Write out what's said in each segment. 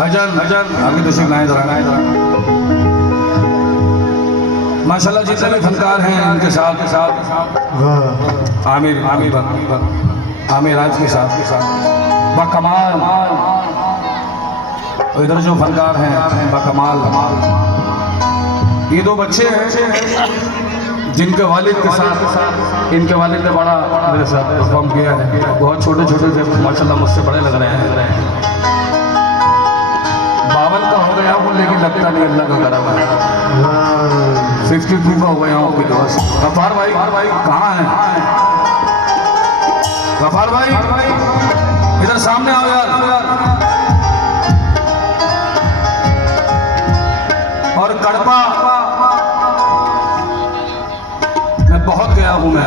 भाईजान आगे तो शिकनाएं जरा माशाल्लाह जितने भी फनकार हैं इनके साथ आमिर आज के साथ बकमाल। और इधर जो फनकार हैं बकमाल। ये दो बच्चे हैं जिनके वालिद के साथ इनके वालिद ने बड़ा मेरे साथ परफॉर्म किया है। बहुत छोटे छोटे थे माशाल्लाह, मुझसे बड़े लग रहे हैं। 52 का हो गया हूँ लेकिन लगता नहीं अल्लाह का करम है। 62 का हो गया हूँ। गफार भाई कहाँ हैं? गफार भाई इधर सामने आओ यार। और कड़पा मैं बहुत गया हूँ मैं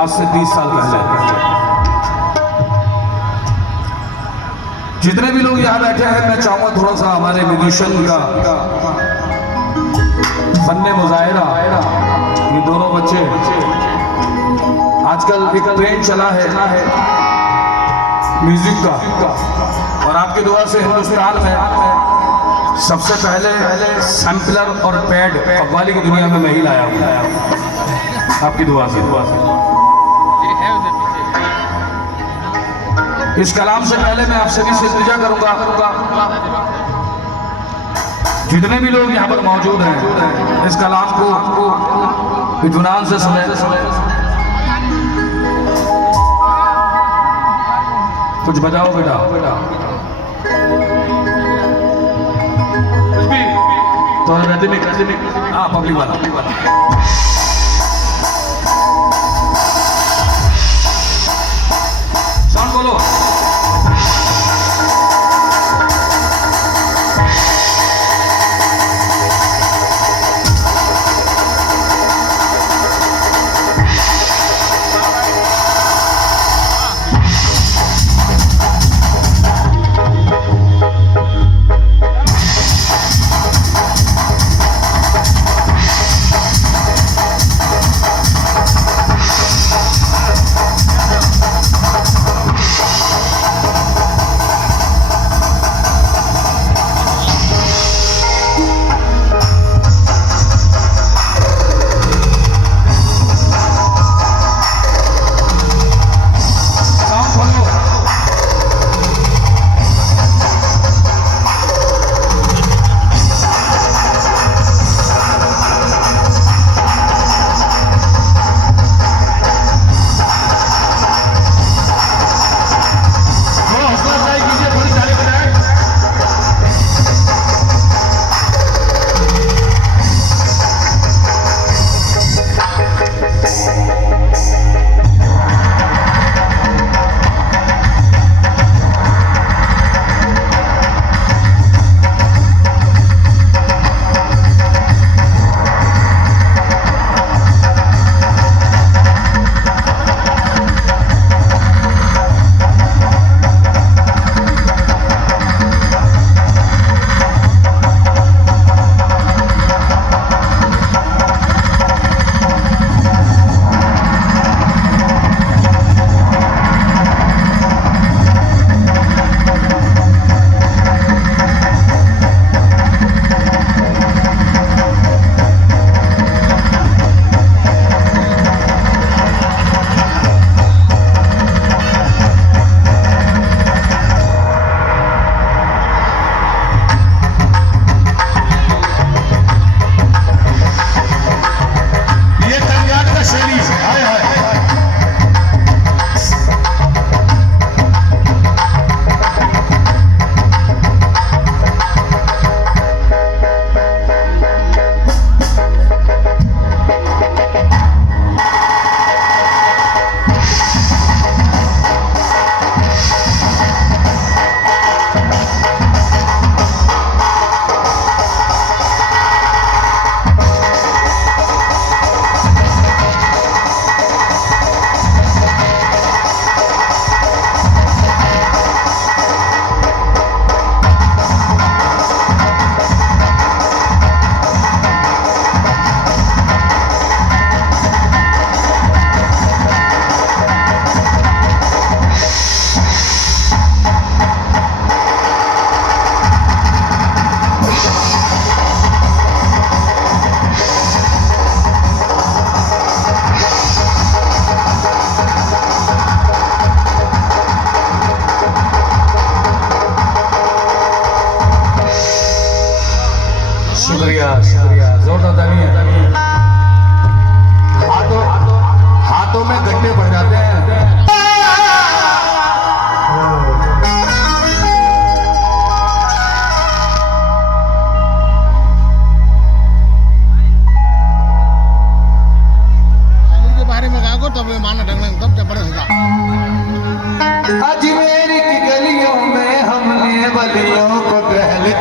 आज से 30 साल पहले। जितने भी लोग यहाँ बैठे हैं मैं चाहूँगा थोड़ा सा हमारे म्यूजिशियन का फन्ने मुजाहिरा। ये दोनों बच्चे आजकल एक ट्रेंड चला है म्यूजिक का, और आपकी दुआ से हिंदुस्तान में सबसे पहले सैम्पलर और पैड कव्वाली की दुनिया में मैं ही लाया हूँ आपकी दुआ से। इस कलाम से पहले मैं आप सभी से इल्तिजा करूंगा जितने भी लोग यहाँ पर मौजूद हैं इस कलाम को इत्मीनान से सुने। कुछ बजाओ बेटा। तो हाँ पब्लिक वाला बोलो।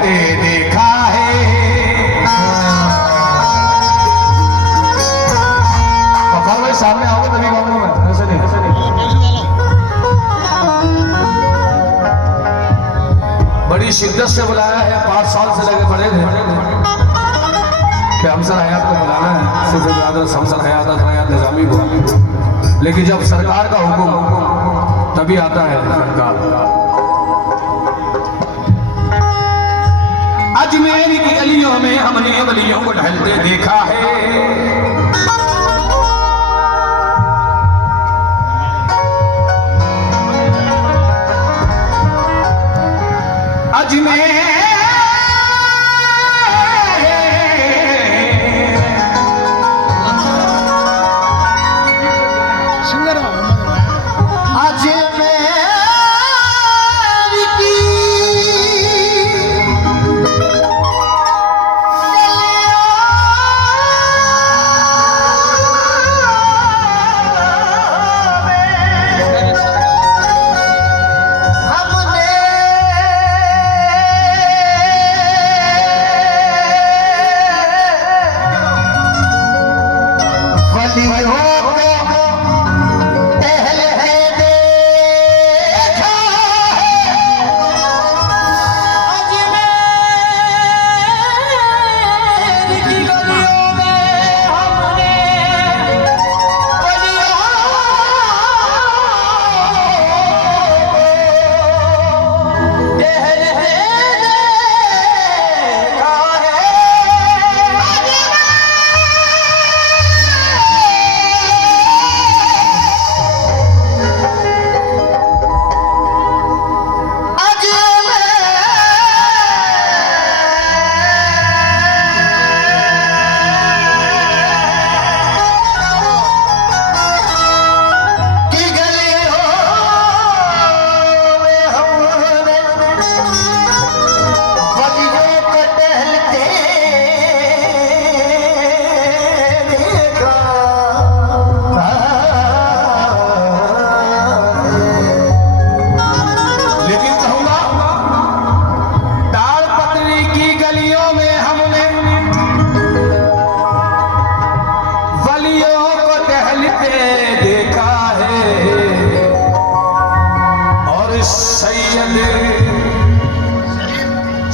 टहलते देखा है। गफार भाई सामने आओगे तभी गाऊंगा मैं, ऐसे नहीं। बड़ी शिद्दत से बुलाया है, 5 साल से लगे पड़े थे कि हमसर हयात को बुलाना है, सिर्फ हमसर हयात निजामी को। लेकिन जब सरकार का हुक्म तभी आता है सरकार। अजमेर की गलियों में हमने वलियों को टहलते देखा है। अजमेर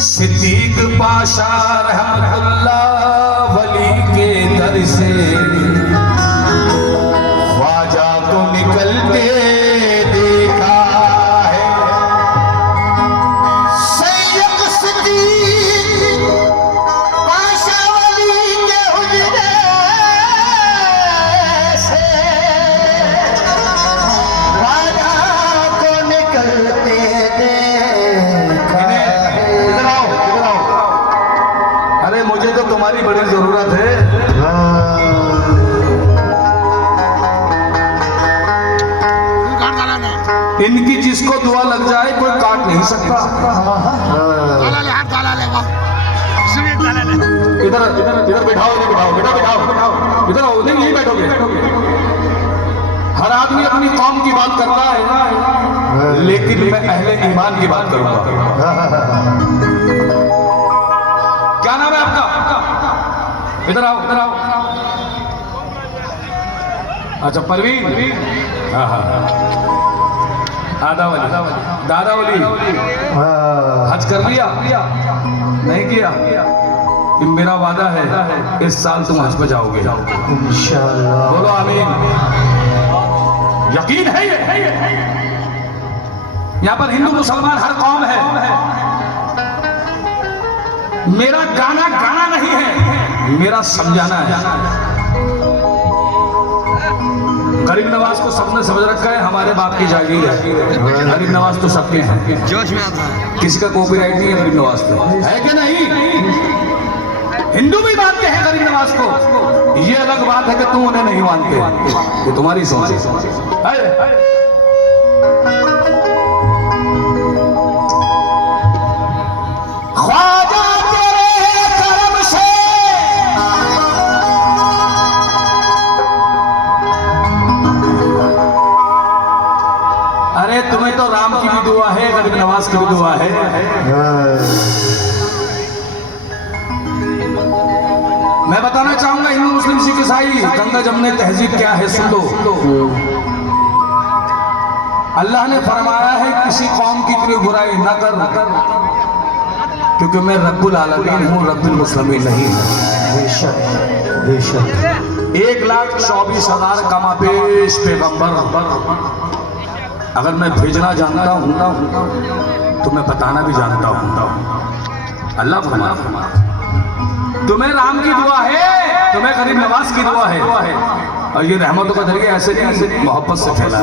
सिद्दीक पाशा रहमतुल्लाह वली के दर से ख्वाजा को निकलते देखा है। सैयद सिद्दीक पाशा वली के हुजरे से ख्वाजा को निकलते मुझे तो तुम्हारी बड़ी जरूरत है। इनकी जिसको दुआ लग जाए कोई काट नहीं सकता। इधर इधर इधर बैठाओ, इधर बैठाओ, बेटा बैठाओ, इधर आओ, नहीं यही बैठोगे। हर आदमी अपनी कौम की बात करता है, लेकिन मैं अहले ईमान की बात करूंगा। क्या नाम है आपका? इधर आओ, इधर आओ। अच्छा परवीन, हाँ हाँ, दादा वली हज कर लिया? नहीं किया? कि मेरा वादा है इस साल तुम हज पे जाओगे इंशाअल्लाह। बोलो आमीन। यकीन है ये? यहाँ पर हिंदू मुसलमान हर कौम है। मेरा गाना गाना नहीं है, मेरा समझाना है। गरीब नवाज को सबने समझ रखा है, हमारे बाप की जागीर है। गरीब नवाज तो सबके हैं, किसी का कॉपीराइट नहीं है गरीब नवाज पे, है कि नहीं? हिंदू भी मानते हैं गरीब नवाज को, ये अलग बात है कि तुम उन्हें नहीं मानते, ये तुम्हारी सोच है। तुम्हें तो राम की भी दुआ है, गरीब नवाज की भी दुआ है। मैं बताना चाहूंगा हिंदू मुस्लिम सिख ईसाई गंगा जमने तहजीब क्या है, सुन लो। अल्लाह ने फरमाया है किसी कौम की इतनी बुराई न कर, क्योंकि मैं रब्बुल आलमीन हूँ, रब्बुल मुस्लिमीन नहीं। बेशक बेशक 1,24,000 कमापेश पैगंबर अगर मैं भेजना जानता हूँ तो मैं बताना भी जानता हूँ। अल्लाह फरमाता तुम्हें राम की दुआ है, तुम्हें गरीब नवाज की दुआ है, और ये रहमतों का जरिए ऐसे नहीं मोहब्बत से फैला।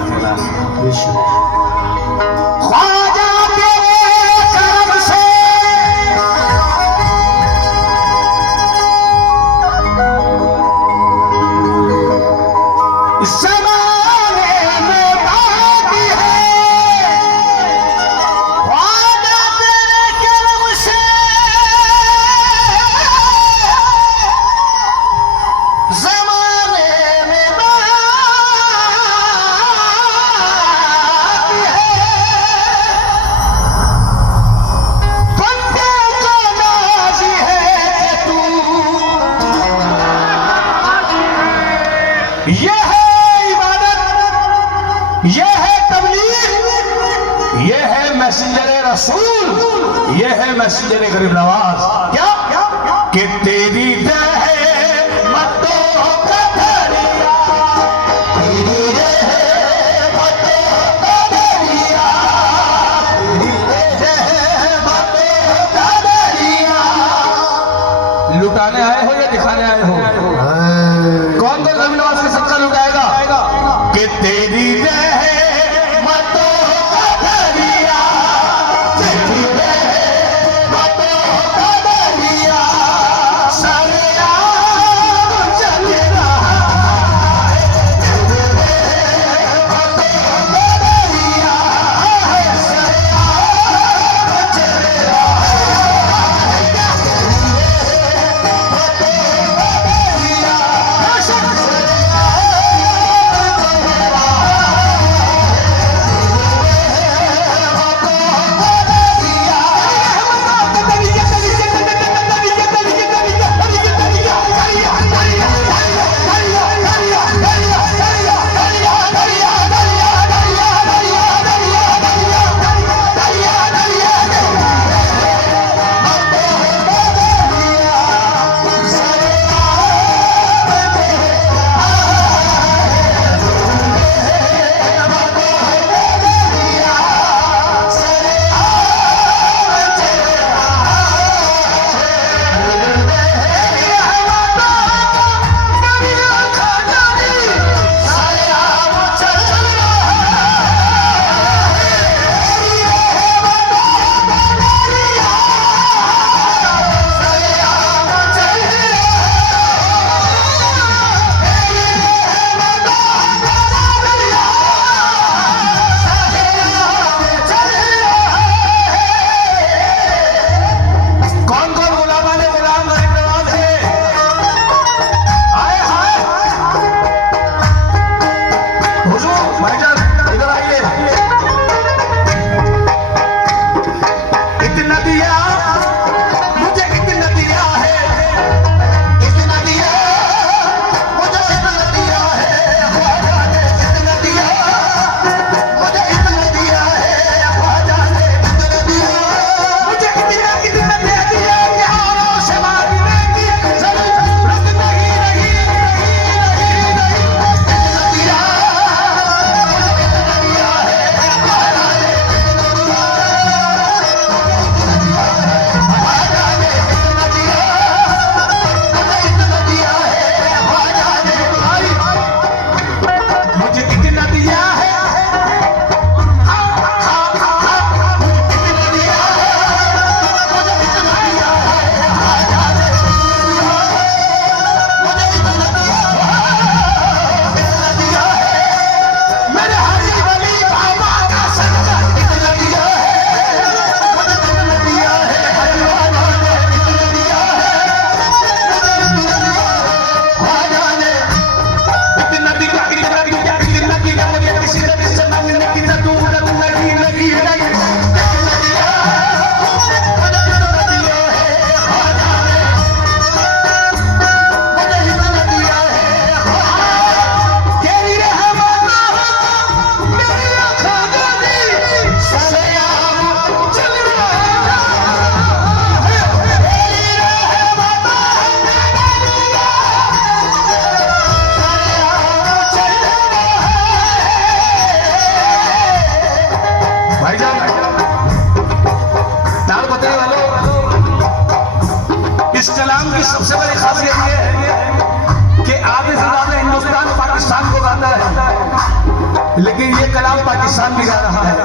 ये है इबादत, ये है तबलीग, ये है मैसेंजर रसूल, ये है मैसेंजर गरीब नवाज। क्या कि तेरी लुटाने आए हो या दिखाने आए हो? कौन तो गरीब नवाज का सदका लुटाएगा कि तेरी की सबसे बड़ी खासियत ये है कि आधे से ज्यादा हिंदुस्तान पाकिस्तान को गाता है, लेकिन ये कलाम पाकिस्तान भी गा रहा है।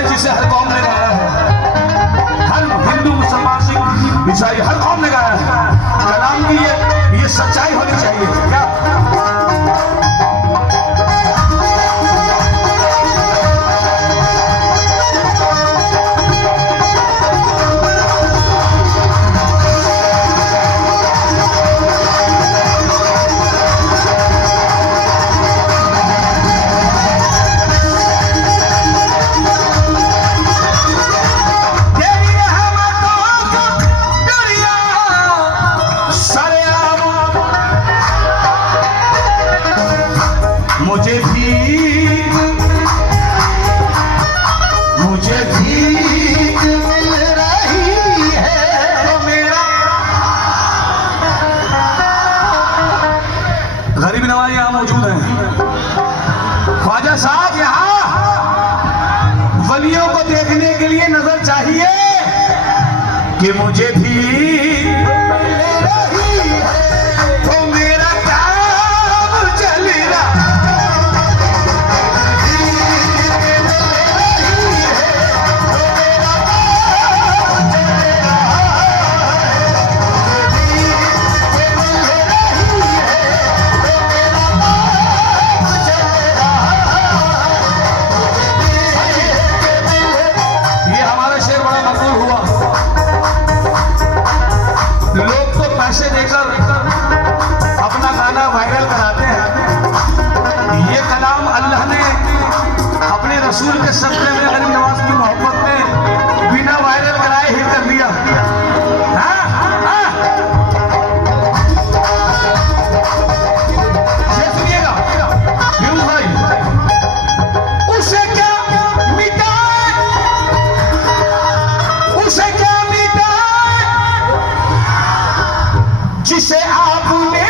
जिसे हर कौम ने गाया है, हर हिंदू मुसलमान सिख ईसाई हर कौम ने गाया है। कलाम की ये सच्चाई होनी चाहिए। क्या मुझे भीख मिल रही है तो मेरा गरीब नवाज यहाँ मौजूद है। ख्वाजा साहब यहाँ वलियों को देखने के लिए नजर चाहिए कि मुझे भी पैसे देकर अपना गाना वायरल कराते हैं। ये कलाम अल्लाह ने अपने रसूल के सदक़े में गरीब नवाज की मोहब्बत में बिना वायरल कराए ही कर दिया। ये सुनिएगा यूनुस भाई, उसे क्या मिटाए, उसे क्या जिसे आपने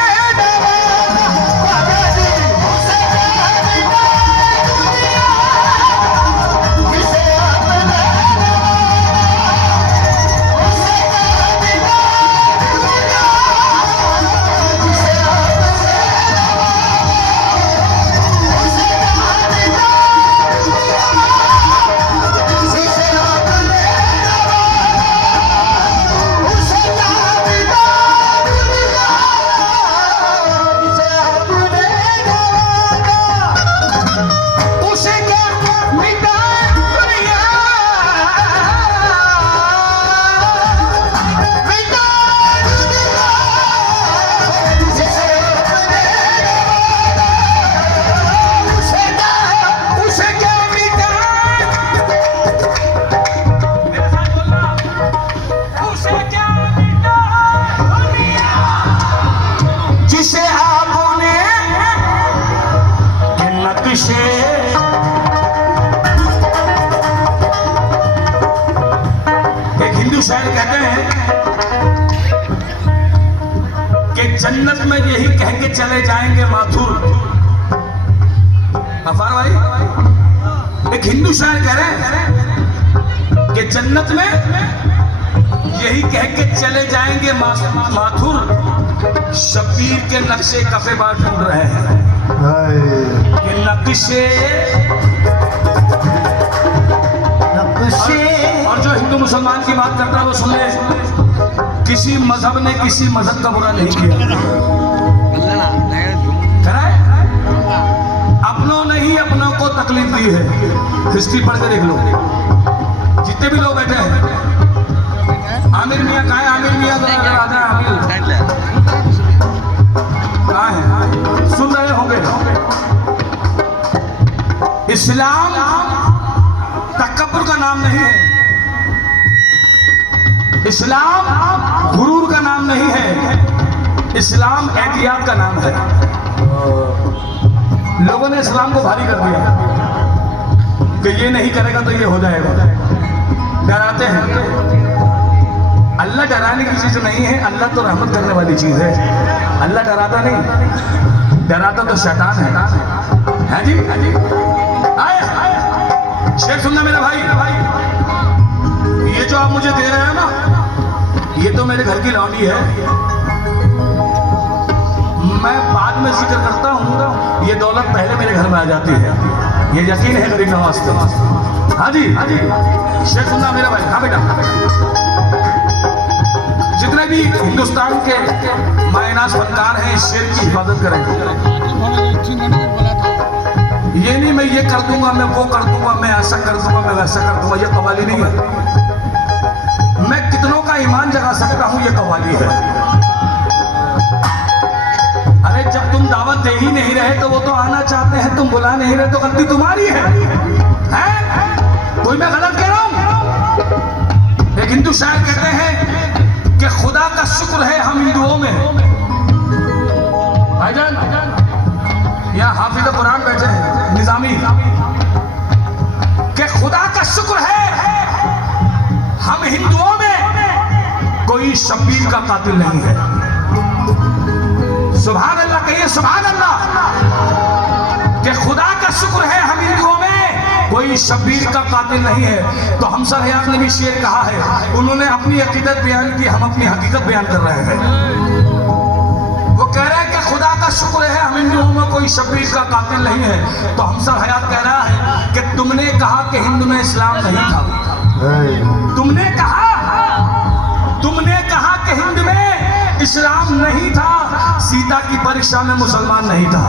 कि जन्नत में यही कह के चले जाएंगे माथुर। गफ्फार भाई, एक हिंदू शायर कह रहे हैं कि जन्नत में यही कह के चले जाएंगे माथुर, शबीर के नक्शे कफे बार ढूंढ रहे हैं कि नक्शे। और जो हिंदू मुसलमान की बात करता है वो सुन ले, किसी मजहब ने किसी मजहब का बुरा नहीं किया, अपनों ने ही अपनों को तकलीफ दी है। हिस्ट्री पढ़ के देख लो, जितने भी लोग बैठे हैं। आमिर मियाँ कहाँ है? आमिर मियाँ तो नजर आता है। आमिर कहाँ है? सुन रहे होंगे। इस्लाम तकब्बुर का नाम नहीं है, इस्लाम गुरूर का नाम नहीं है, इस्लाम एहतियात का नाम है। लोगों ने इस्लाम को भारी कर दिया कि ये नहीं करेगा तो ये हो जाएगा, डराते हैं। अल्लाह डराने की चीज नहीं है, अल्लाह तो रहमत करने वाली चीज है। अल्लाह डराता नहीं, डराता तो शैतान है। हाँ जी, हाँ जी। आए शेर सुनना मेरे भाई, ये जो आप मुझे दे रहे हैं ना, ये तो मेरे घर की लौंडी है। मैं बाद में जिक्र करता हूँ, ये दौलत पहले मेरे घर में आ जाती है। ये यकीन है गरीब नवाज पे। हाँ जी, हाँ जी। शेर सुनना मेरे भाई। हाँ बेटा, जितने भी हिंदुस्तान के मायनास फनकार हैं इस शेर की हिफाजत करें। ये नहीं मैं ये कर दूंगा, मैं वो कर दूंगा, मैं ऐसा कर दूंगा, मैं वैसा कर दूंगा, ये कव्वाली नहीं है। मैं कितनों का ईमान जगा सकता हूं, ये कव्वाली है। अरे जब तुम दावत दे ही नहीं रहे तो वो तो आना चाहते हैं, तुम बुला नहीं रहे तो गलती तुम्हारी है? कोई मैं गलत कह रहा हूं? एक हिंदू शायर कहते हैं कि खुदा का शुक्र है हम हिंदुओं में। भाईजान यहाँ हाफिज कुरान बैठे हैं निजामी, कि खुदा का शुक्र है हम हिंदुओं में कोई शब्बीर का कातिल नहीं है। सुभान अल्लाह कहिए, सुभान अल्लाह। कि खुदा का शुक्र है हम हिंदुओं में कोई शब्बीर का कातिल नहीं है। तो हमसर हयात ने भी शेर कहा है, उन्होंने अपनी अकीदत बयान की, हम अपनी हकीकत बयान कर रहे हैं। वो कह रहे हैं कि खुदा का शुक्र है हम हिंदुओं में कोई शब्बीर का कातिल नहीं है। तो हमसर हयात कह रहा है कि तुमने कहा कि हिंदू में इस्लाम नहीं था, तुमने कहा कि हिंद में इस्लाम नहीं था, सीता की परीक्षा में मुसलमान नहीं था।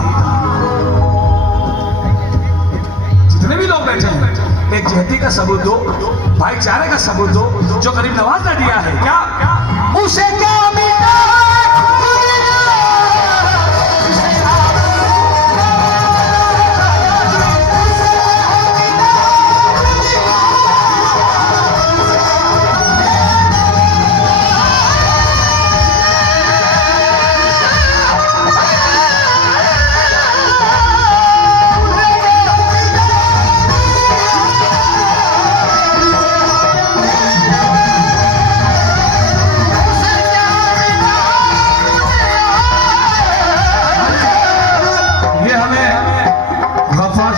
जितने भी लोग बैठे हैं, एक जहती का सबूत दो, भाईचारे का सबूत दो, जो गरीब नवाज ने दिया है। क्या उसे क्या मिला?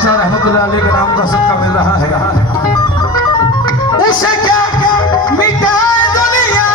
रहमतुल्लाह अलैह के नाम का सदका मिल रहा है। उसे क्या मिटा दुनिया,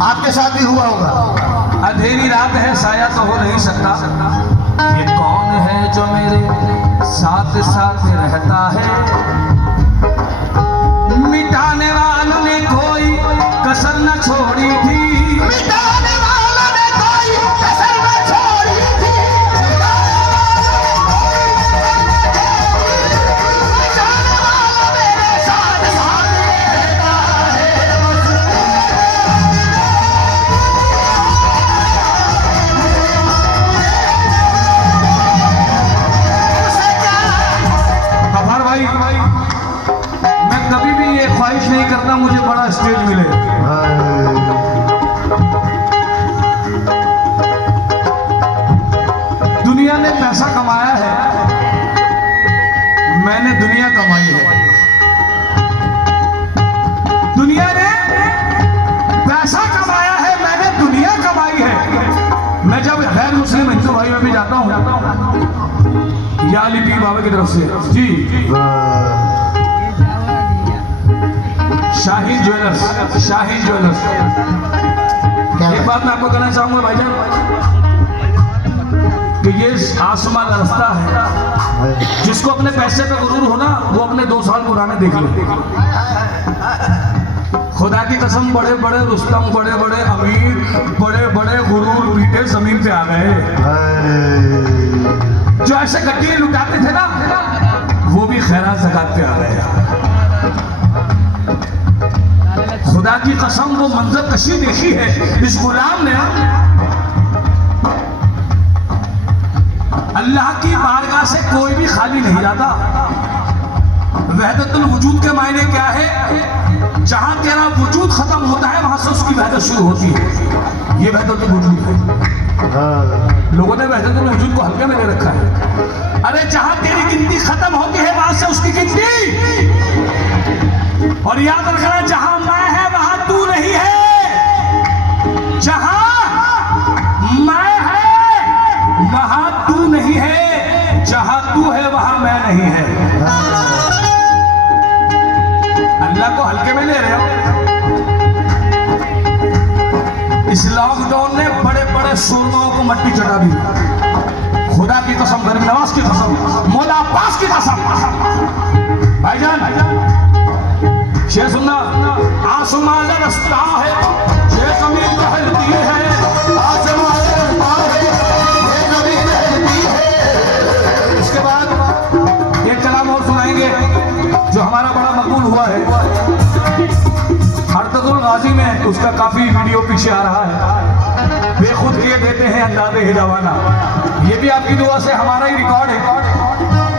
आपके साथ भी हुआ होगा। अंधेरी रात है, साया तो हो नहीं सकता, ये कौन है जो मेरे साथ साथ रहता है, मिटाने वालों ने कोई कसर न छोड़ी थी, मिटाने वालों ने कोई कसर न छोड़ी थी, मिटाने वाला मेरे साथ साथ रहता है। गफार भाई, मैं कभी भी ये ख्वाहिश नहीं करता मुझे बड़ा स्टेज मिले। दुनिया ने पैसा कमाया है, मैंने दुनिया कमाई है। दुनिया ने पैसा कमाया है, मैंने दुनिया कमाई है। मैं जब गैर मुस्लिम हिंदू भाई में भी जाता हूँ, या अली पीर बाबा की तरफ से जी, शाहीन ज्वेलर्स, शाहीन ज्वेलर्स। एक बात मैं आपको कहना चाहूंगा भाईजान, कि ये आसमान का रास्ता है, जिसको अपने पैसे पे गुरूर हो ना, वो अपने 2 साल पुराने देख ले। खुदा की कसम, बड़े बड़े रुस्तम, बड़े बड़े अमीर, बड़े बड़े गुरूर पीटे जमीन पे आ गए। जो ऐसे गड्ढे लुटाते थे ना, वो भी खैरात ज़कात पे आ गए। खुदा की कसम, वो मंजर कशी देखी है इस गुलाम ने। अल्लाह की बारगाह से कोई भी खाली नहीं जाता। वहदतुल वजूद के मायने क्या है? जहां तेरा वजूद खत्म होता है, वहां से उसकी वहदत शुरू होती है। ये वहदतुल वजूद है। लोगों ने वहदतुल वजूद को हल्के में ले रखा है। अरे जहां तेरी गिनती खत्म होती है, वहां से उसकी गिनती। और याद रखना, जहां मैं है वहां तू नहीं है। जहां मैं है वहां तू नहीं है। जहां तू है वहां मैं नहीं है। अल्लाह को हल्के में ले रहे हो। इस लॉकडाउन ने बड़े बड़े सुरमाओं को मट्टी चढ़ा दी। खुदा की कसम, गरीब नवाज की कसम, मौला अब्बास की कसम। भाईजान शेर सुनना, आसमान का रास्ता है, ये जमीन टहलती है। आसमान का रास्ता है, ये जमीन टहलती है। इसके बाद एक कलाम और सुनाएंगे जो हमारा बड़ा मकबूल हुआ है। अर्तुल गाजी में उसका काफी वीडियो पीछे आ रहा है। बेखुद किए देते हैं अंदाज़े हिदावाना। ये भी आपकी दुआ से हमारा ही रिकॉर्ड है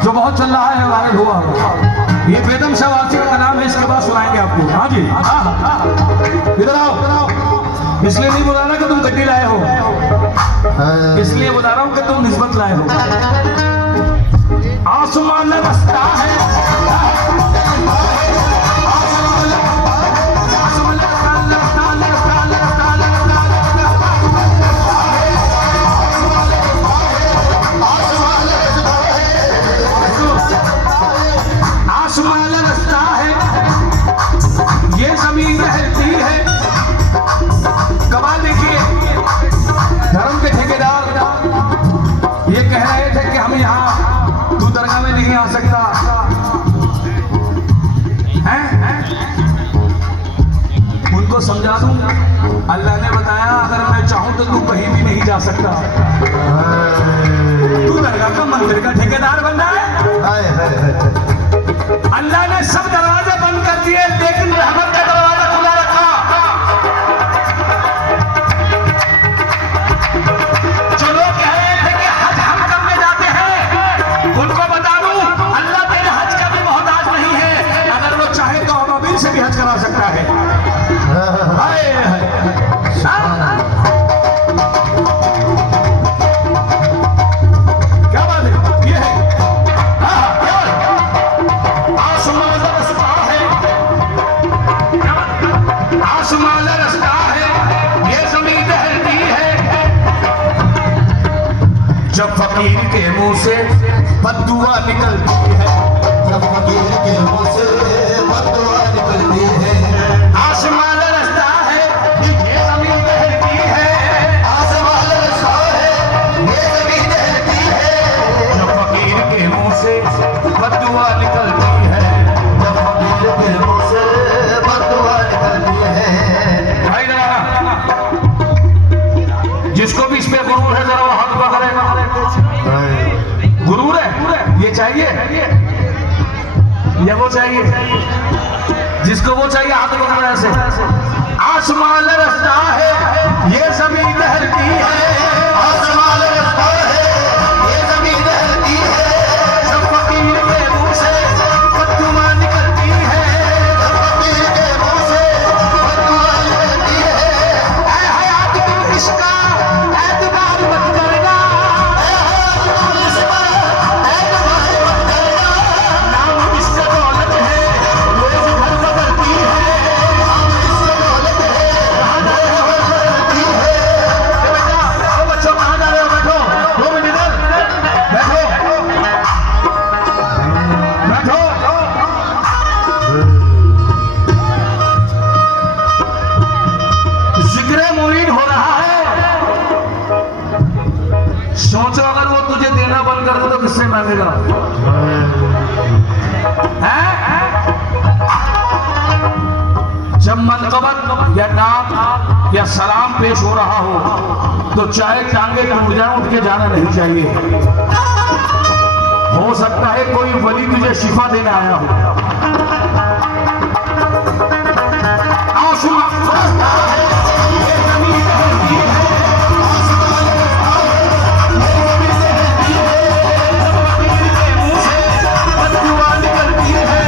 जो बहुत चल रहा है, वायरल हुआ। ये बेदम शवासी का नाम है। इसके बाद सुनाएंगे आपको। हाँ जी, इधर आओ। इसलिए नहीं बुला रहा कि तुम गड्डी लाए हो, इसलिए बुला रहा हूं कि तुम निस्बत लाए हो। आसमान में रास्ता है, आसमान का रास्ता है, ये जमीन रहती है। कमाल देखिए, धर्म के ठेकेदार ये कह रहे थे कि हम यहाँ तू दरगाह में नहीं आ सकता हैं? उनको समझा दूं, अल्लाह ने बताया अगर मैं चाहूं तो तू कहीं भी नहीं जा सकता। तू दरगाह का मंदिर का ठेकेदार बन रहा है। अल्लाह ने सब दरवाजे बंद कर दिए, लेकिन रहमत का दरवाजा खुला रखा। जो लोग कह रहे थे कि हज हम करने जाते हैं, उनको बता दूं अल्लाह तेरे हज का भी मोहताज नहीं है। अगर वो चाहे तो अबाबिल से भी हज करा सकता है। हाय क्या बात है? ये है आसमान का रास्ता है, आसमान का रास्ता है, ये जमीन टहलती है। जब फकीर के मुंह से बद्दुआ निकलती है, जब फकीर के मुंह से बद्दुआ निकलती है। आसमान का रास्ता है, ये जमीन टहलती है। आसमान का रास्ता है, ये जमीन टहलती है। ये वो चाहिए, जिसको वो चाहिए हाथ को पकड़ो ऐसे। आसमान रास्ता है, ये जमीन दहरती है, आसमान रास्ता है, ये जमीन दहरती है, सब फकीर के मुंह से बददुआ निकलती है, सब फकीर के मुंह से बददुआ निकलती है। ऐ हयात तुम इसका एतबार मत करना, नाम इससे दौलत है, रोज घर बदलती है। तो बच्चों कहाँ जा रहे हो? बैठो, 2 मिनट इधर बैठो, बैठो। जिक्र मुरीद हो रहा है। सोचो अगर वो तुझे देना बंद कर दे तो किससे मांगेगा? हैं? जब मनकबत या नाम या सलाम पेश हो रहा हो तो चाहे टांगे टूट जाए उठ के जाना नहीं चाहिए। हो सकता है कोई वली तुझे शिफा देने आया हो। आसमान रास्ता है, ये जमीन दहरती है, फकीर के मुंह से बददुआ निकलती है।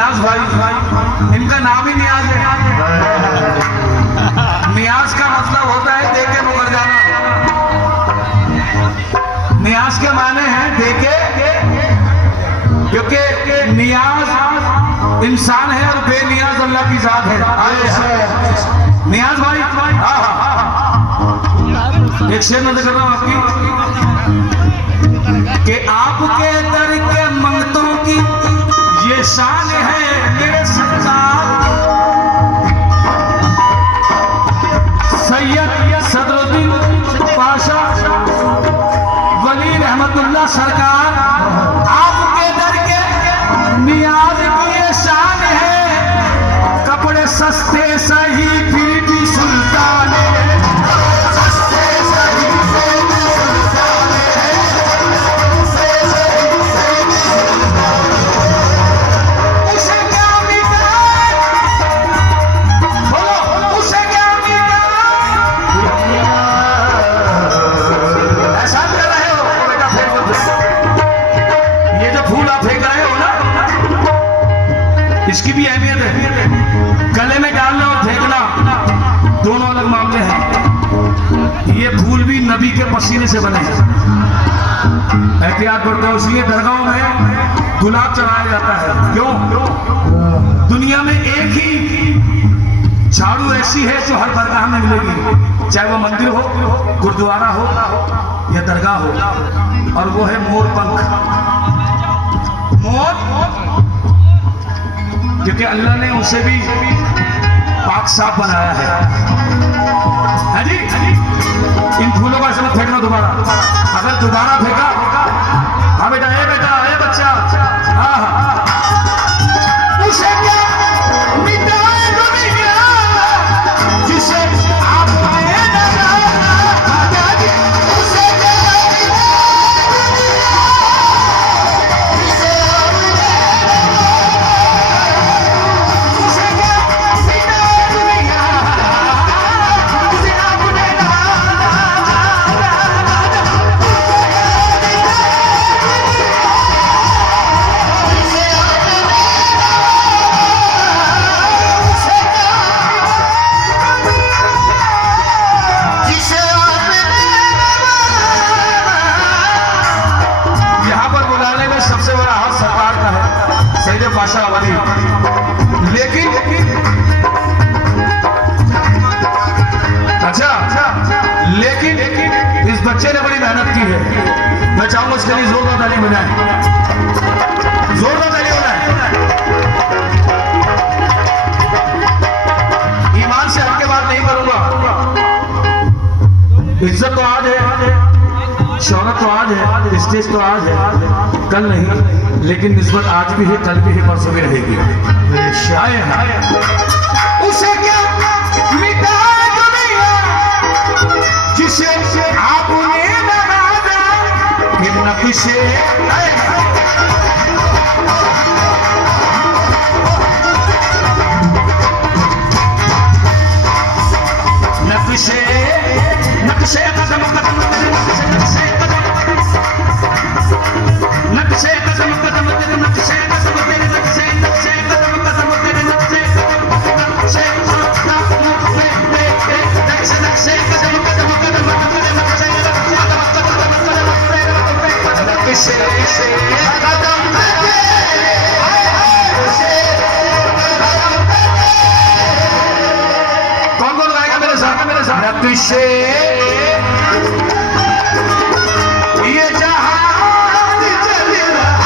नियाज भाई, इनका नाम ही नियाज है। नियाज का मतलब होता है दे के मुकर जाना। नियाज के माने हैं दे के, क्योंकि नियाज इंसान है और बेनियाज अल्लाह की जात है। नियाज भाई, एक शेर नजर कर रहा हूं आपकी कि आपके दर के मंगतों की ये शान है मेरे सरकार। सैयद सदरुद्दीन पाशा वली रहमतुल्लाह सरकार, आपके दर के नियाज की ये शान है। कपड़े सस्ते सही फिर भी सुल्तान है। इसकी भी अहमियत है। गले में डालना और फेंकना दोनों अलग मामले हैं। ये फूल भी नबी के पसीने से बने हैं। एहतियात बरतो, इसलिए दरगाहों में गुलाब चढ़ाया जाता है। क्यों? दुनिया में एक ही झाड़ू ऐसी है जो हर दरगाह में मिलेगी, चाहे वो मंदिर हो, गुरुद्वारा हो या दरगाह हो, और वो है मोर पंख। मोर, क्योंकि अल्लाह ने उसे भी पाक साफ बनाया है जी। इन फूलों का ऐसे मत फेंकना दोबारा। अगर दोबारा फेंका, हाँ बेटा, ए बेटा, ए बच्चा, हाँ हाँ, उसे क्या मिटाए दुनिया जिसे आपने लगाया, उसे क्या पाशा वाली। लेकिन अच्छा, लेकिन इस बच्चे ने बड़ी मेहनत की है। मैं चाहूंगा उसके लिए जोरदार ताली बजाएं, जोरदार ताली बजाएं। ईमान से हट के बात नहीं करूंगा। इज्जत तो आज है, शौहरत तो आज है, स्टेज तो आज है, कल नहीं, लेकिन निस्बत आज भी है, कल भी है, परसों भी रहेगी। उसे क्या मिटाए दुनिया जिसे आपने नवाजा कि नक्शे, नक्शे नक्शे कदम कदम नक्शे कदम नक्शे कदम कदम तेरे नक्शे कदम तेरे नक्शे नक्शे कदम कदम तेरे नक्शे नक्शे नक्शे नक्शे कदम कदम कदम तेरे नक्शे नक्शे कदम कौन कौन गाएगा मेरे साथ? नक्शे ये जहान चल रहा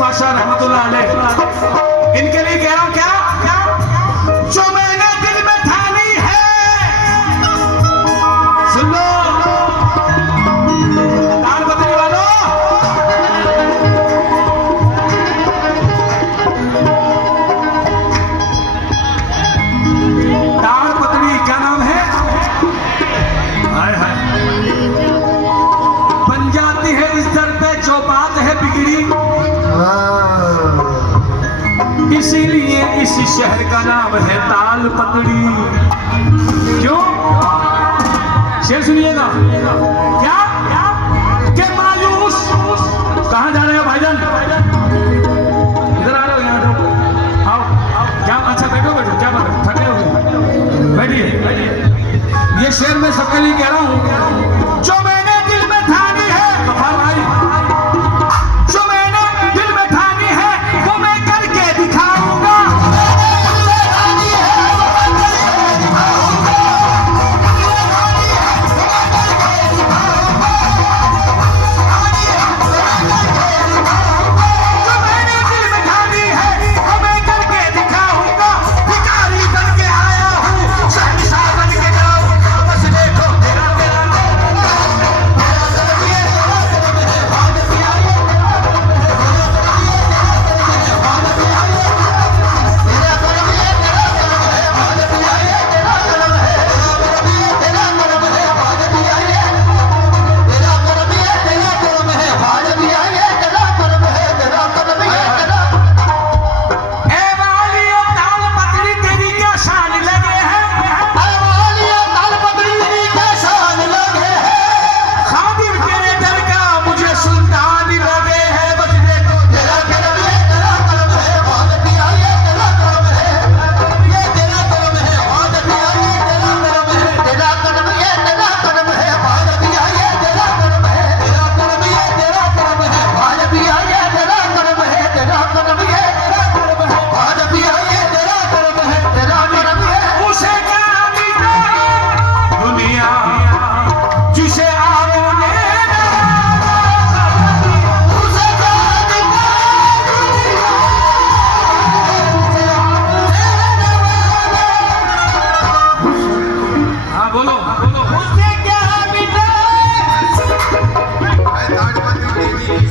पाशा रहमतुल्लाह अलैह, इनके लिए कह रहा हूं क्या, जो मैंने दिल में ठानी है, सुन लो ताल बदली वालों, ताल पतली क्या नाम है, हाय हाय बन जाती है इस दर पे जो बात है बिगड़ी, इसीलिए इस शहर का नाम है ताल पतड़ी। क्यों? शेर सुनिएगा क्या, कि मायूस कहां जा रहे हो भाईजान, इधर आ रहे हो, यहाँ आओ, क्या अच्छा बैठो बैठो, क्या बात है, थके हो गए, बैठिए। ये शेर मैं सबके लिए कह रहा हूं, जो मैंने दिल में ठानी है, गफार भाई, जो मैंने दिल में ठानी है वो मैं करके दिखाऊंगा, जो मैंने दिल में ठानी है वो मैं करके दिखाऊंगा, भिखारी बन के आया हूँ, शहंशाह बन के जाऊंगा, बस देखो तेरा तेरा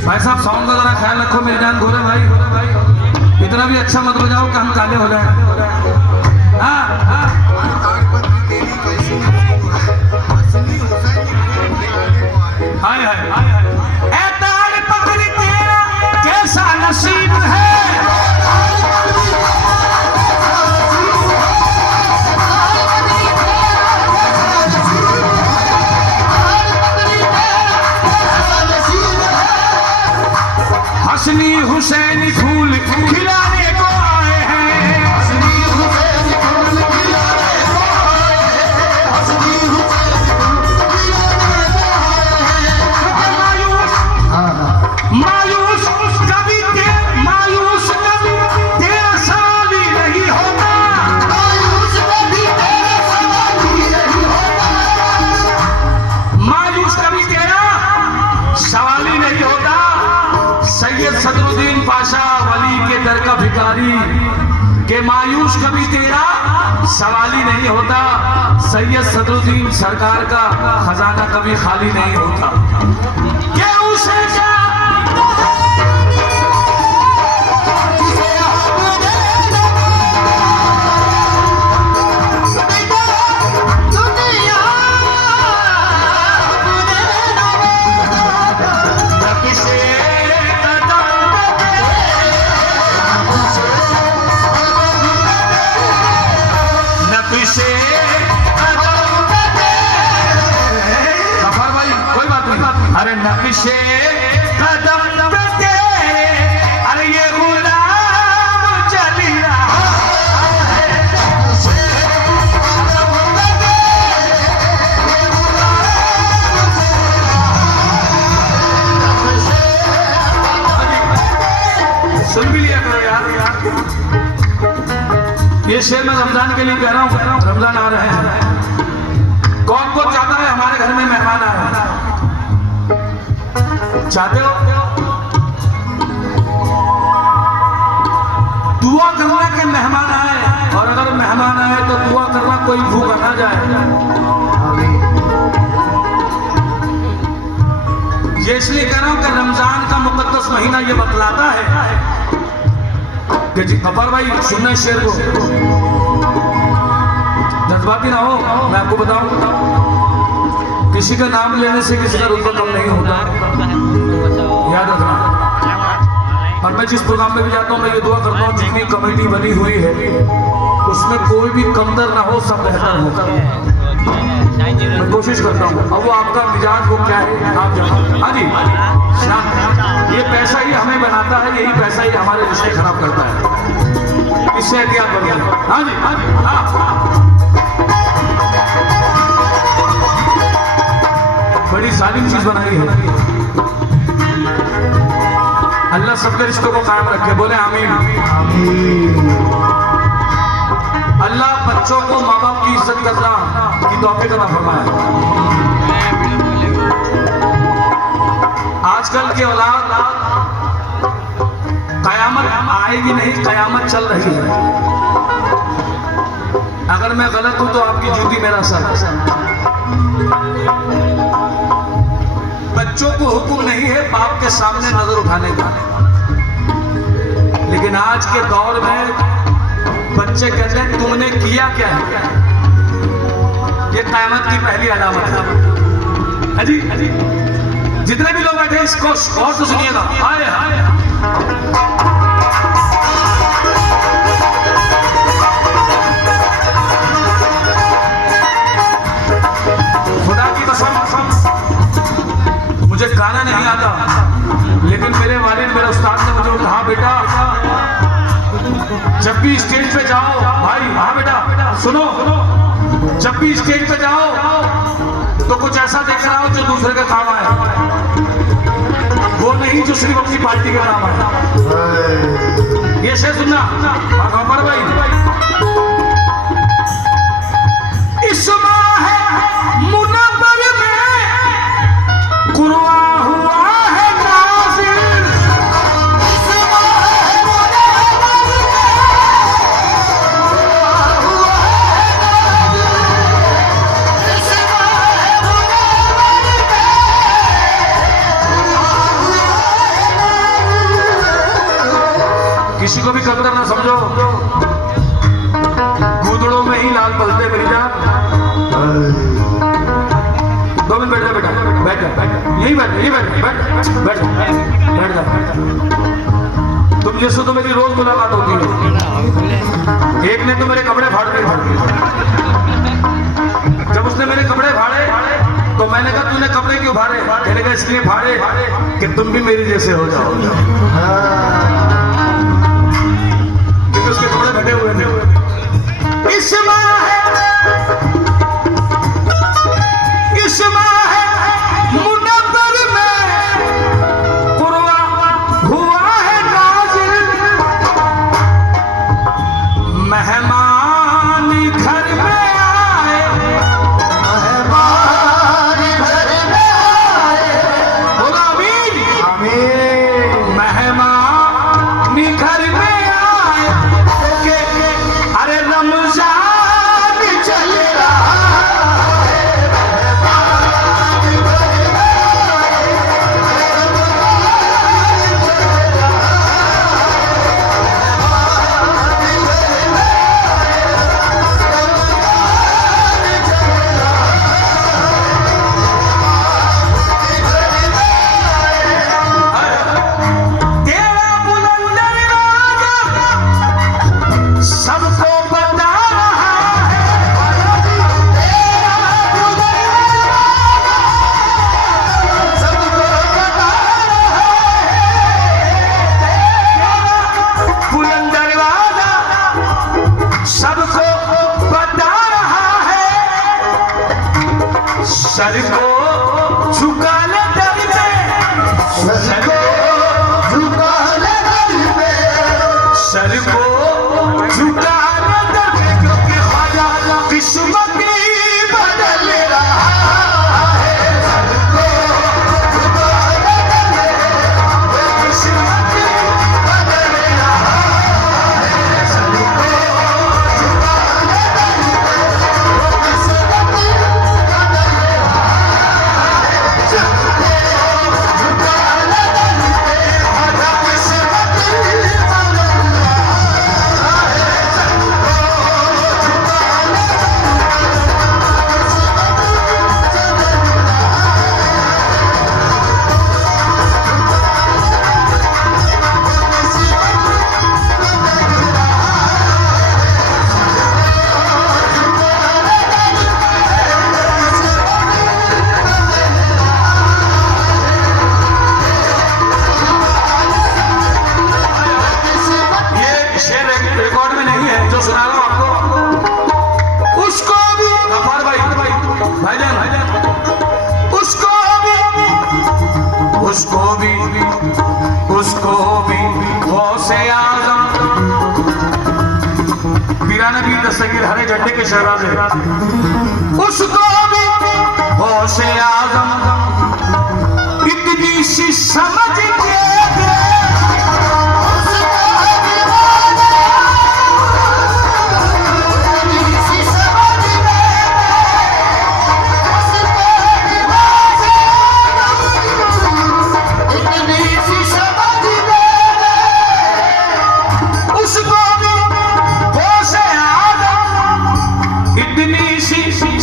भाई साहब साउंड का जरा ख्याल रखो मेरे जान गोरे भाई, इतना भी अच्छा मत बजाओ कि हम काले हो जाए। हाय हाय ए ताल पकड़ी तेरा कैसा नसीब है, हसनी हुसैन फूल खिलाने को आए हैं, हसनी हुसैन फूल खिलाने को आए हैं, हसनी हुसैन फूल खिलाने को आए हैं। मायूस कभी तेरा साली नहीं होता, मायूस कभी तेरा साली नहीं होता, मायूस कभी तेरा सवाली नहीं होता। सैयद सदरुद्दीन पाशा वली के दर का भिखारी के मायूस कभी तेरा सवाली नहीं होता, सैयद सदरुद्दीन सरकार का खजाना कभी खाली नहीं होता, के उसे क्या नक्शे कदम पे तेरे, अरे ये गुलाम चली रहा है, नक्शे कदम पे तेरे, ये गुलाम चली रहा है। सुन भी लिया करो यार, ये शेर मैं रमजान के लिए कह रहा हूँ, रमजान आ रहे हैं, कौन कौन चाहता है हमारे घर में मेहमान आ रहे हैं, चाहते हो? है मेहमान आए, और अगर मेहमान आए तो दुआ करना कोई भूखा ना जाए। ये इसलिए कह रहा हूं कि रमजान का मुकद्दस महीना ये बतलाता है कि जी गफ्फार भाई सुनना है शेर को, जज्बाती ना हो। मैं आपको बताऊं, किसी का नाम लेने से किसी का रुतबा कम नहीं होता, याद रखना। और मैं जिस प्रोग्राम में भी जाता हूँ मैं ये दुआ करता हूँ जितनी कमेटी बनी हुई है उसमें कोई भी कमतर ना हो, सब बेहतर हो। मैं कोशिश करता हूँ। अब वो आपका मिजाज वो क्या है आप जानो। हाँ जी, शांत। ये पैसा ही हमें बनाता है, यही पैसा ही हमारे रिश्ते खराब करता है, इससे एहतियात करिए। हाँ जी, हाँ जी, हाँ। बड़ी जालिम चीज बनाई है। अल्लाह सबके रिश्तों को कायम रखे, बोले आमीन। अल्लाह बच्चों को माँ बाप की इज्जत करना की तौफीक अता फरमाए। आजकल की औलाद कयामत आएगी नहीं, कयामत चल रही है। अगर मैं गलत हूं तो आपकी जूती मेरा सर। बच्चों को हुक्म नहीं है बाप के सामने नजर उठाने का, लेकिन आज के दौर में बच्चे कहते हैं तुमने किया क्या है। ये क़यामत की पहली अलामत है। हाजी, जितने भी लोग बैठे इसको गौर से सुनिएगा। हाय हाय, खुदा की कसम मुझे गाना नहीं आता, लेकिन मेरे वालिद मेरे उस्ताद ने मुझे कहा बेटा जब भी स्टेज पे जाओ, भाई हाँ बेटा सुनो, जब भी स्टेज पे जाओ तो कुछ ऐसा देख रहा हो जो दूसरे के काम आए, वो नहीं जो सिर्फ अपनी पार्टी के काम आए। ये से सुनना गफ्फार भाई, इस माह मुनव्वर में कुर्बान हुआ है नाज़िर। किसी को भी कमतर ना समझो, गूदड़ों में ही लाल पलते मेरी जान। 2 मिनट बैठ जा बेटा, बैठ जा, यही बैठ, यही बैठ, बैठ बैठ जा। तुम जैसे तो मेरी रोज मुलाकात होती है। एक ने तो मेरे कपड़े फाड़ दिए। जब उसने मेरे कपड़े फाड़े तो मैंने कहा तूने कपड़े क्यों फाड़े? मैंने कहा इसलिए फाड़े कि तुम भी मेरी जैसे हो जाओ। उसके कपड़े फटे हुए थे। इस माह मुनव्वर में कुर्बान हुआ है नाज़िर। मेहमान घर में आए, मेहमान घर में आए, बोला आमीन आमीन। मेहमान घर में सर को झुका ले दर पे, सर को झुका ले दर पे, सर को झुका ले दर पे, क्योंकि ख्वाजा किस्मत बदल रहा है। सर को झुका ले दर पे, किस्मत बदल रहा है। सर को के शहजादे उसको भी होश आजम इतनी सी समझ के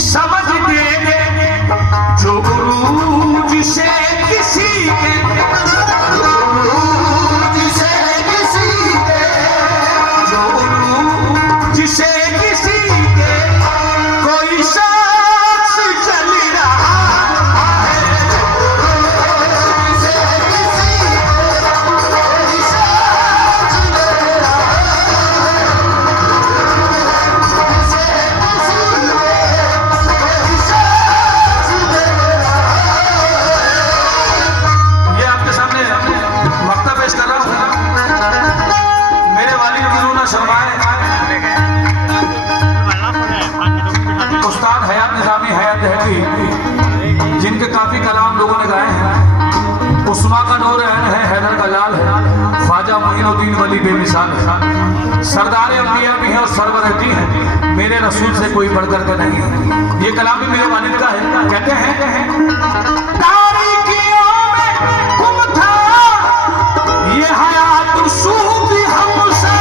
समझ दे जो गुरु जिसे किसी के जो गुरु जिसे किसी के कोई शख्स चल रहा जिनके काफी कलाम लोगों ने गाए हैं। उस्मा का नूर है, हैदर का लाल है, ख्वाजा मोइनुद्दीन वली बेमिसाल है, सरदार अंबिया भी है और सरवरती है, मेरे रसूल से कोई बढ़कर का नहीं है। ये कलाम भी मेरे वालिद का है। कहते हैं तारीकियों में गुम था ये हयात सूफी हमसे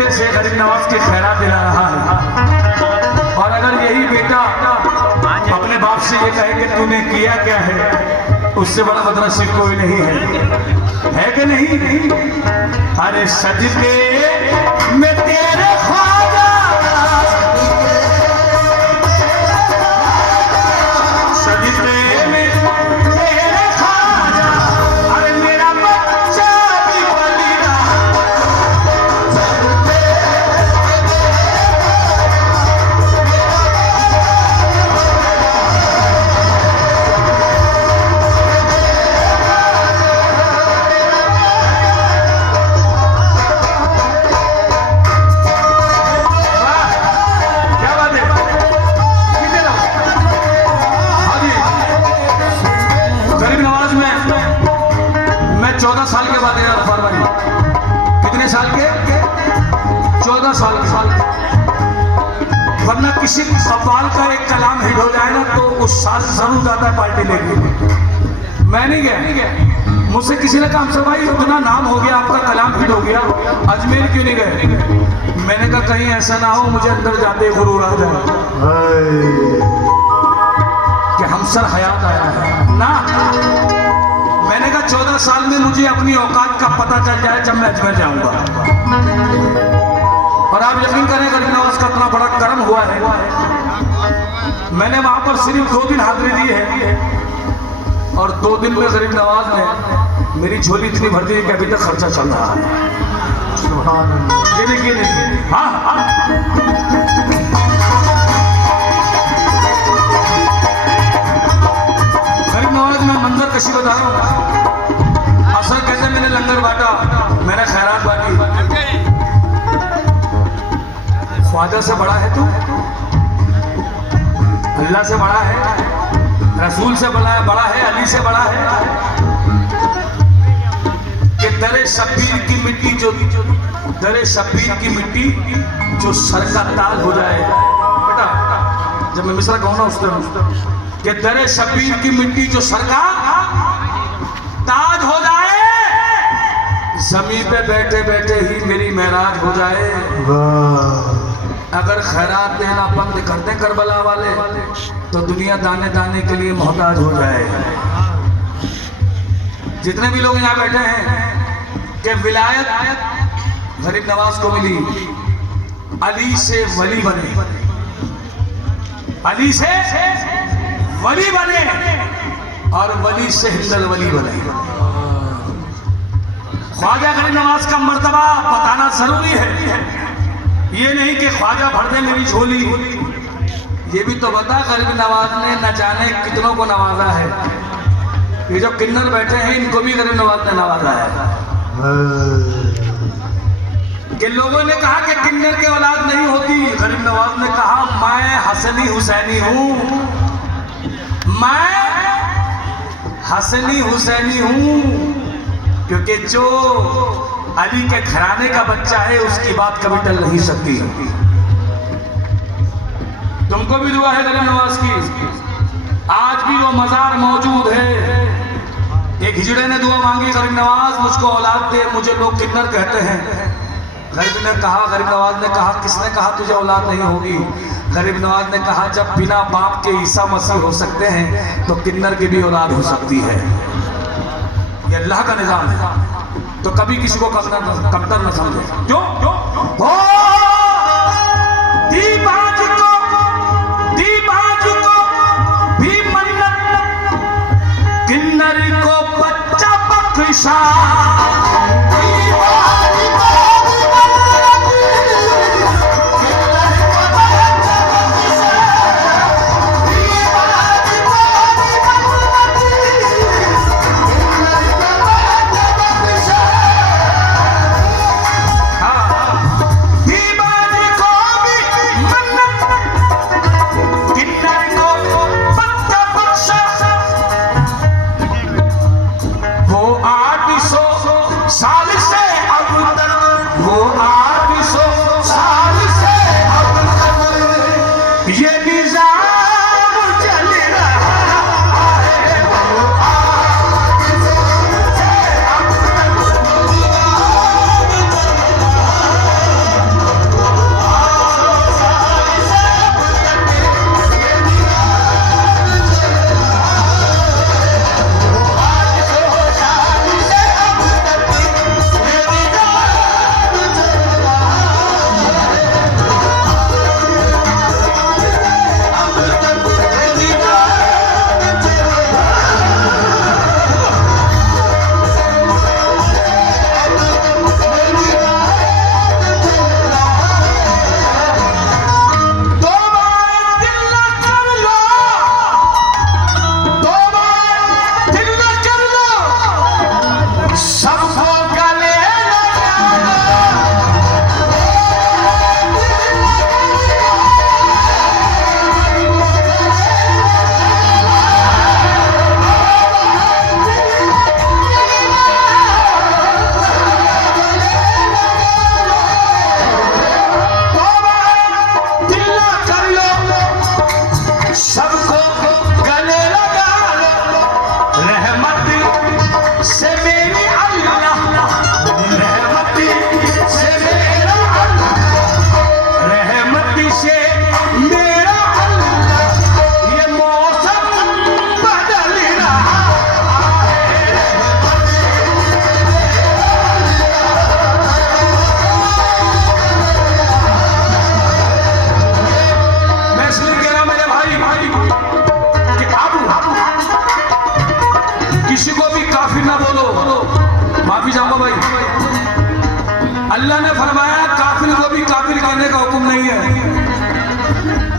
बेटे से गरीब नवाज की खैरात दिला रहा है, और अगर यही बेटा अपने बाप से ये कहे कि तूने किया क्या है, उससे बड़ा बदनसीब कोई नहीं है कि नहीं? अरे सजदे में तेरे ख्वाजा, सजदे में तेरे ख्वाजा, अरे मेरा बच्चा भी बलिदा, वरना किसी सवाल का एक कलाम हिट हो जाए ना तो उस साल जरूर जाता है पार्टी लेके। मैं नहीं गया, मुझसे किसी ने कहा हमसे भाई इतना नाम हो गया, आपका कलाम हिट हो गया, अजमेर क्यों नहीं गए? मैंने कहा कहीं ऐसा ना हो मुझे अंदर जाते ही गुरूर आ जाए कि हम सर हयात आया है ना। मैंने कहा 14 साल में मुझे अपनी औकात का पता चल जाए जब मैं अजमेर जाऊंगा। और आप यकीन करें गरीब नवाज का इतना बड़ा कर्म हुआ है, मैंने वहां पर सिर्फ 2 दिन हाजिरी दी है, और 2 दिन में गरीब नवाज ने मेरी झोली इतनी भर दी कि अभी तक खर्चा चल रहा है। ये देखिए नहीं, हाँ गरीब नवाज में मंजर कशी बता रहा हूँ। असर कहते मैंने लंगर बांटा, मैंने खैरात बांटी। ख्वाजा से बड़ा है तू, अल्लाह से बड़ा है, रसूल से बड़ा है, अली से बड़ा है, कि दरे शब्बीर की मिट्टी जो दरे शब्बीर की मिट्टी जो सर का ताज हो जाए। बेटा जब मैं मिसरा कहूँ ना उस तरह कि दरे शब्बीर की मिट्टी जो सर का ताज हो जाए, जमीन पे बैठे बैठे ही मेरी महराज हो जाए। अगर खैरात देना बंद कर दें करबला वाले तो दुनिया दाने दाने के लिए मोहताज हो जाए। जितने भी लोग यहाँ बैठे हैं कि विलायत गरीब नवाज को मिली, अली से वली बने, अली से वली बने, और वली से हिंदल वली बने। ख्वाजा गरीब नवाज का मर्तबा बताना जरूरी है। ये नहीं कि ख्वाजा भर दे मेरी झोली, ये भी तो बता गरीब नवाज ने न जाने कितनों को नवाजा है। ये जो किन्नर बैठे हैं इनको भी गरीब नवाज ने नवाजा है। कि लोगों ने कहा कि किन्नर की औलाद नहीं होती, गरीब नवाज ने कहा मैं हसनी हुसैनी हूँ, मैं हसनी हुसैनी हूँ, क्योंकि जो अली के घराने का बच्चा है उसकी बात कभी टल नहीं सकती। तुमको भी दुआ है गरीब नवाज की, आज भी वो मजार मौजूद है। एक हिजड़े ने दुआ मांगी, गरीब नवाज मुझको औलाद दे, मुझे लोग किन्नर कहते हैं। गरीब नवाज ने कहा किसने कहा तुझे औलाद नहीं होगी? गरीब नवाज ने कहा जब बिना बाप के ईसा मसीह हो सकते हैं तो किन्नर की भी औलाद हो सकती है। ये अल्लाह का निजाम है, तो कभी किसी को कमतर न समझे। क्यों हो दीबाज को भी मन्नत, किन्नर को बच्चा बख्शा,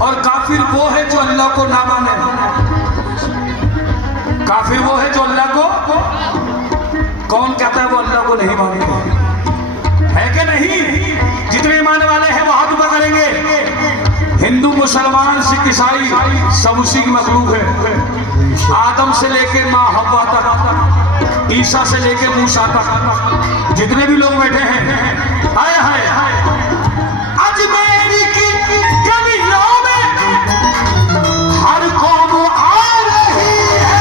और काफिर वो है जो अल्लाह को ना माने। काफिर वो है जो अल्लाह को, कौन कहता है वो अल्लाह को नहीं मानता है कि नहीं? जितने ईमान वाले हैं वो हाथ ऊपर करेंगे। हिंदू, मुसलमान, सिख, ईसाई सब उसी की मखलूक है। आदम से लेके माँ हव्वा तक, ईसा से लेके मूसा तक, जितने भी लोग बैठे हैं, हाय हाय अजमेर की गलियों में हर कौम आ रही है।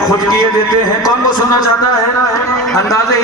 खुद किए देते हैं। कौन को सुनना चाहता है? अंदाजे